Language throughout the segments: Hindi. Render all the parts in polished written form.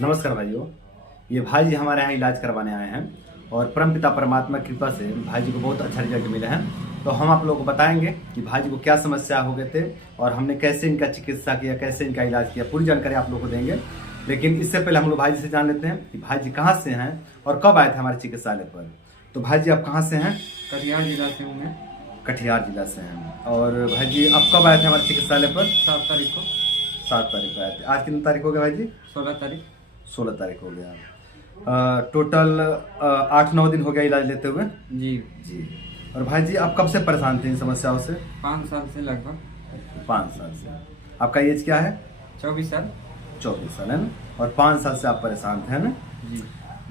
नमस्कार भाइयों। ये भाई जी हमारे यहाँ इलाज करवाने आए हैं और परमपिता परमात्मा की कृपा से भाई जी को बहुत अच्छा रिजल्ट मिले हैं। तो हम आप लोगों को बताएंगे कि भाई जी को क्या समस्या हो गए थे और हमने कैसे इनका चिकित्सा किया, कैसे इनका इलाज किया, पूरी जानकारी आप लोगों को देंगे। लेकिन इससे पहले हम लोग भाई जी से जान लेते हैं कि भाई जी कहाँ से हैं और कब आए थे हमारे चिकित्सालय पर। तो भाई जी आप कहाँ से हैं? कटिहार जिला से हूँ मैं। कटिहार जिला से हैं। और भाई जी आप कब आए थे हमारे चिकित्सालय पर? 7 तारीख को। 7 तारीख को आए थे। आज कितनी तारीख हो गया भाई जी? 16 तारीख। 16 तारीख हो गया। टोटल 8-9 दिन हो गया इलाज लेते हुए जी। जी। और भाई जी आप कब से परेशान थे इन समस्याओं से? 5 साल से लगभग। 5 साल से। आपका एज क्या है? 24 साल। 24 साल है ना। और 5 साल से आप परेशान थे, है ना जी।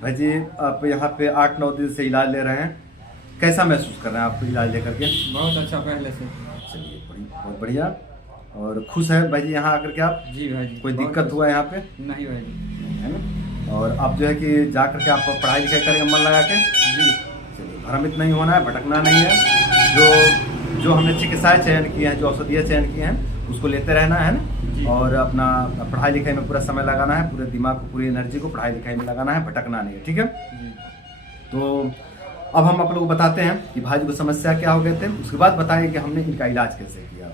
भाई जी? आप यहाँ पे 8-9 दिन से इलाज ले रहे हैं, कैसा महसूस कर रहे हैं आप इलाज लेकर के? बहुत अच्छा पहले से। चलिए बहुत बढ़िया। और खुश है भाई जी यहाँ आकर के आप? जी भाई जी। कोई बहुत दिक्कत अच्छा। हुआ है यहाँ पे? नहीं भाई जी। है ना। और आप जो है कि जा करके आप पढ़ाई लिखाई करेंगे मन लगा के? जी। चलिए भ्रमित नहीं होना है, भटकना नहीं है। जो हमने चिकित्साएं चयन की हैं, जो औषधियाँ चयन की हैं, उसको लेते रहना है जी। ना। और अपना पढ़ाई लिखाई में पूरा समय लगाना है, पूरे दिमाग को, पूरी एनर्जी को पढ़ाई लिखाई में लगाना है, भटकना नहीं है, ठीक है। जी। तो अब हम आप लोग को बताते हैं कि भाई जी को समस्या क्या हो गए थे, उसके बाद बताएंगे कि हमने इनका इलाज कैसे किया।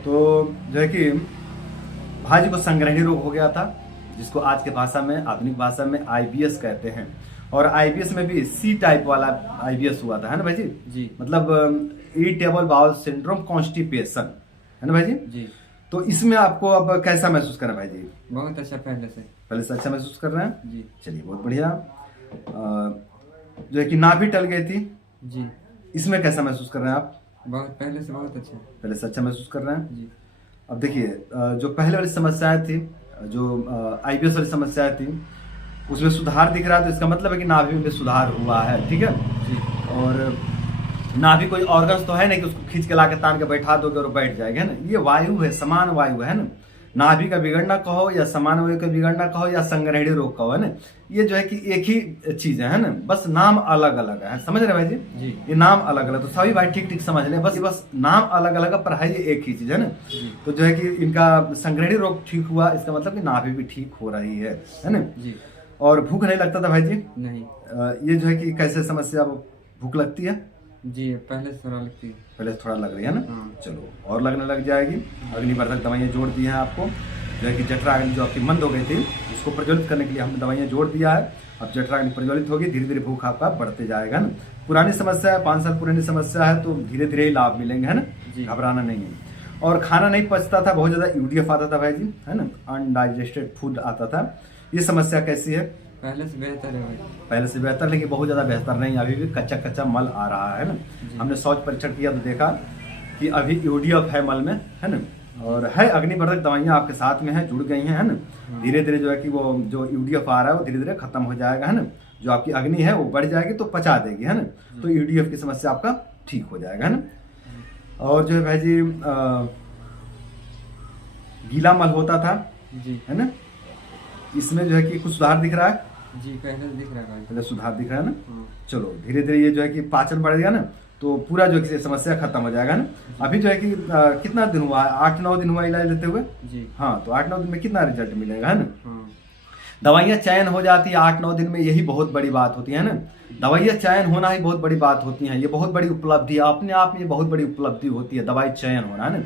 तो जो है कि भाई जी को संग्रहणी रोग हो गया था, जिसको आज के भाषा में, आधुनिक भाषा में आईबीएस कहते हैं। और आईबीएस में भी सी टाइप वाला आईबीएस हुआ था, है ना भाई जी? जी। मतलब इरिटेबल बाउल सिंड्रोम कॉन्स्टिपेशन, है ना भाई जी? जी। तो इसमें आपको अब कैसा महसूस कर रहे हैं भाई जी? बहुत अच्छा पहले से। पहले से अच्छा महसूस कर रहे हैं? जी। चलिए बहुत बढ़िया। जो है कि नाभि टल गई थी, जी। इसमें कैसा महसूस कर रहे हैं आप? बहुत पहले से बहुत अच्छा। पहले से अच्छा महसूस कर रहे हैं। जी। अब देखिए जो पहले वाली समस्याएं थी, जो आईबीएस वाली समस्याएं थी, उसमें सुधार दिख रहा है, तो इसका मतलब है कि नाभि में भी सुधार हुआ है, ठीक है। जी। और नाभि कोई ऑर्गन्स तो है नहीं कि उसको खींच के ला के तान के बैठा दोगे और बैठ जाएगा, है ना। ये वायु है, समान वायु है ना। नाभि का बिगड़ना कहो या समान वायु का बिगड़ना कहो या संग्रहणी रोग कहो, है ना। ये जो है कि एक ही चीज है ना, बस नाम अलग अलग है। समझ रहे भाई जी? जी। ये नाम अलग अलग, तो सभी भाई ठीक ठीक समझ लें, बस नाम अलग अलग है, पर है ये एक ही चीज, है ना। जी। तो जो है कि इनका संग्रहणी रोग ठीक हुआ, इसका मतलब कि नाभि भी ठीक हो रही है ना। जी। और भूख नहीं लगता था भाई जी? नहीं। ये जो है कि कैसे समस्या, भूख लगती है? जी पहले से थोड़ा लगती है। पहले थोड़ा लग रही है ना। हाँ। चलो और लगने लग जाएगी। अग्निवर्धक दवाइयाँ जोड़ दी हैं आपको, जो है कि जठराग्नि जो आपकी मंद हो गई थी, उसको प्रज्वलित करने के लिए हमने दवाइयाँ जोड़ दिया है। अब जठराग्नि प्रज्वलित होगी, धीरे धीरे भूख आपका बढ़ते जाएगा ना। पुरानी समस्या है, 5 साल पुरानी समस्या है, तो धीरे धीरे ही लाभ मिलेंगे, है ना। जी। घबराना नहीं है। और खाना नहीं पचता था, बहुत ज़्यादा यूडीएफ आता था भाई जी, है ना, अनडाइजेस्टेड फूड आता था। ये समस्या कैसी है? पहले से बेहतर है भाई। पहले से बेहतर, लेकिन बहुत ज़्यादा बेहतर नहीं, अभी भी कच्चा कच्चा मल आ रहा है ना। हमने शौच परीक्षण किया तो देखा कि अभी यूडीएफ है मल में, है ना। और है अग्निवर्धक दवाइयाँ आपके साथ में हैं, जुड़ गई हैं, है ना। धीरे धीरे जो है कि वो जो यूडीएफ आ रहा है वो धीरे धीरे खत्म हो जाएगा, है ना। जो आपकी अग्नि है वो बढ़ जाएगी तो पचा देगी, है ना। तो यूडीएफ की समस्या आपका ठीक हो जाएगा, है ना। और जो है भाई जी गीला मल होता था, जी। है ना, इसमें जो है कि कुछ सुधार दिख रहा है? जी पहले से दिख रहा है भाई। पहले सुधार दिख रहा है ना। हाँ। चलो धीरे धीरे ये जो है कि पाचन बढ़ गया ना, तो पूरा जो है समस्या खत्म हो जाएगा ना। अभी जो है कि कितना दिन हुआ है? 8-9 दिन हुआ इलाज लेते हुए। जी। हाँ, तो 8-9 दिन में कितना रिजल्ट मिलेगा, है ना। हाँ। दवाइयाँ चयन हो जाती है 8-9 दिन में, यही बहुत बड़ी बात होती है ना। दवाइयाँ चयन होना ही बहुत बड़ी बात होती है, ये बहुत बड़ी उपलब्धि है अपने आप में, ये बहुत बड़ी उपलब्धि होती है दवाई चयन होना, है ना।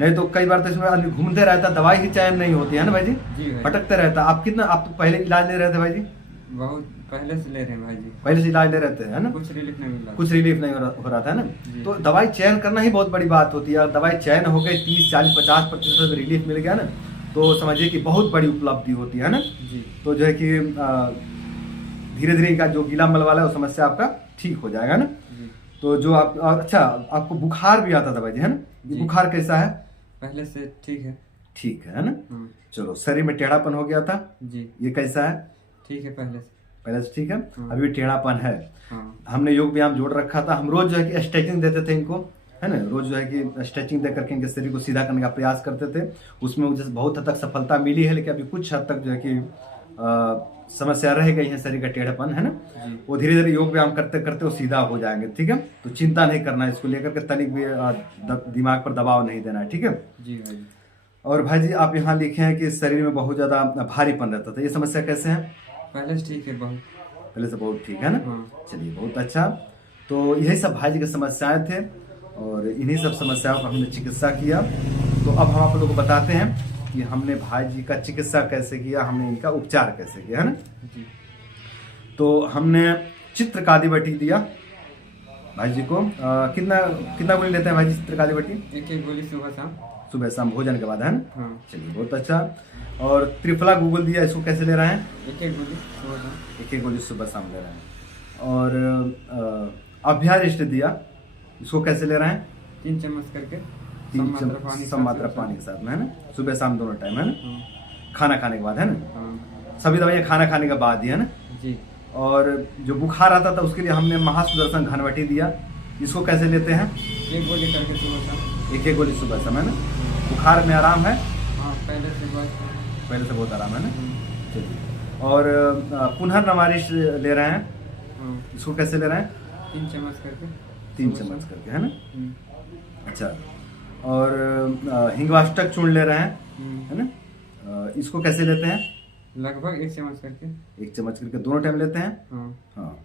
नहीं तो कई बार तो इसमें आदमी घूमते रहता है, दवाई ही चयन नहीं होती है ना भाई जी। जी भाई। भटकते रहता। आप तो पहले इलाज ले रहे थे भाई जी? बहुत पहले से ले रहे हैं भाई जी। पहले से इलाज ले रहे थे, है ना। कुछ रिलीफ नहीं मिला। कुछ रिलीफ नहीं हो रहा था ना। जी। तो दवाई चयन करना ही बहुत बड़ी बात होती है। अगर दवाई चयन हो गई, 30-40-50% रिलीफ मिल गया ना, तो समझिए कि बहुत बड़ी उपलब्धि होती है ना। जी। तो जो है कि धीरे धीरे का जो गीला मल वाला है वो समस्या आपका ठीक हो जाएगा ना। जी। तो जो आप अच्छा, आपको बुखार भी आता था भाई जी, है ना। ये जी। बुखार कैसा है? पहले से ठीक है। ठीक है ना। हाँ। चलो शरीर में टेढ़ापन हो गया था, जी। ये कैसा है? ठीक है पहले से। पहले से ठीक है। हाँ। अभी भी टेढ़ापन है। हाँ। हमने योग व्यायाम जोड़ रखा था, हम रोज जो है कि स्ट्रेचिंग देते थे इनको, है ना। रोज जो है कि स्ट्रेचिंग दे करके इनके शरीर को सीधा करने का प्रयास करते थे। उसमें मुझे बहुत हद तक सफलता मिली है, लेकिन अभी कुछ हद तक जो है कि समस्या रह गई है, शरीर का टेढ़ापन, है ना। जी। वो धीरे धीरे योग व्यायाम करते करते वो सीधा हो जाएंगे, ठीक है। तो चिंता नहीं करना है, इसको लेकर के तनिक भी दिमाग पर दबाव नहीं देना है, ठीक है। जी भाई। और भाई जी आप यहाँ लिखे हैं कि शरीर में बहुत ज़्यादा भारीपन रहता था, ये समस्या कैसे है? पहले से ठीक है बहुत। पहले से बहुत ठीक है ना? हाँ। चलिए बहुत अच्छा। तो यही सब भाई जी की समस्याएं थे और इन्हीं सब समस्याओं का हमने चिकित्सा किया। तो अब हम आप लोगों को बताते हैं कि हमने भाई जी का चिकित्सा कैसे किया, हमने इनका उपचार कैसे किया, है ना? जी। तो हमने चित्रकादी बटी दिया भाई जी को। कितना कितना गोली लेते हैं भाई जी चित्रकादी बटी? एक गोली सुबह शाम। सुबह शाम भोजन के बाद, है ना? हाँ। चलिए बहुत अच्छा। और त्रिफला गूगल दिया, इसको कैसे ले रहे हैं? एक गोली सुबह शाम। एक गोली सुबह शाम ले रहे हैं। और अभ्यारिष्ट दिया, इसको कैसे ले रहे हैं? 3 चम्मच करके 3 चम्मच सम मात्रा पानी के साथ में, है ना? सुबह शाम दोनों टाइम, है ना? हाँ। खाना खाने के बाद, है ना? हाँ। सभी दवाइयाँ खाना खाने के बाद ही, है ना? जी। और जो बुखार आता था उसके लिए हमने महासुदर्शन घनवटी दिया, इसको कैसे लेते हैं? एक गोली करके सुबह शाम। एक गोली सुबह शाम, है ना? बुखार में आराम है? हाँ पहले से बहुत आराम है ना? चलिए। और पुनर्नवारिश ले रहे हैं, हाँ। इसको कैसे ले रहे हैं? 3 चम्मच करके 3 सुबह चम्मच शाम। करके, है ना? अच्छा। और हिंगवाष्टक चूर्ण ले रहे हैं, है ना? इसको कैसे लेते हैं? लगभग 1 चम्मच करके। 1 चम्मच करके दोनों टाइम लेते हैं। हाँ। हाँ।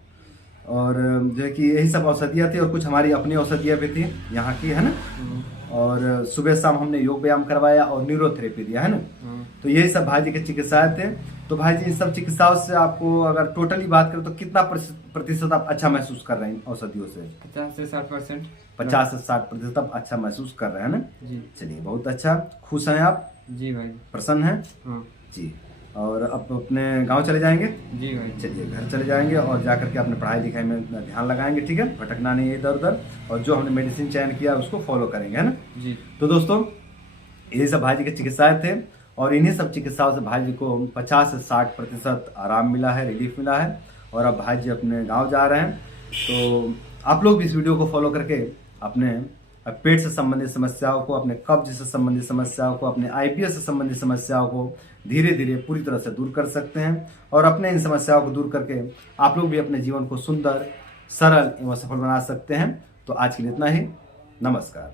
और जो है कि यही सब औषधियाँ थी और कुछ हमारी अपनी औषधियाँ भी थी यहाँ की, है ना? हाँ। और सुबह शाम हमने योग व्यायाम करवाया और न्यूरोथेरेपी दिया, है ना? हाँ। तो यही सब भाई जी के चिकित्साएं थे। तो भाई जी इन सब चिकित्साओं से आपको अगर टोटली बात करें तो कितना प्रतिशत आप अच्छा महसूस कर रहे हैं औषधियों से? 50 से 60%। 50 से 60% आप अच्छा महसूस कर रहे हैं ना? जी। चलिए बहुत अच्छा। खुश हैं आप? जी भाई। प्रसन्न हैं? हाँ। जी। और अब अपने गांव चले जाएंगे? जी भाई। चलिए घर चले जाएंगे और जाकर के अपने पढ़ाई लिखाई में ध्यान लगाएंगे, ठीक है? भटकना नहीं है इधर उधर, और जो हमने मेडिसिन चयन किया उसको फॉलो करेंगे, है ना? जी। तो दोस्तों यही सब भाई जी के चिकित्साएं थे और इन्हीं सब चिकित्साओं से भाई जी को 50 से 60% आराम मिला है, रिलीफ मिला है। और अब भाई जी अपने गांव जा रहे हैं। तो आप लोग भी इस वीडियो को फॉलो करके अपने पेट से संबंधित समस्याओं को, अपने कब्ज से संबंधित समस्याओं को, अपने IBS से संबंधित समस्याओं को धीरे धीरे पूरी तरह से दूर कर सकते हैं। और अपने इन समस्याओं को दूर करके आप लोग भी अपने जीवन को सुंदर, सरल एवं सफल बना सकते हैं। तो आज के लिए इतना ही। नमस्कार।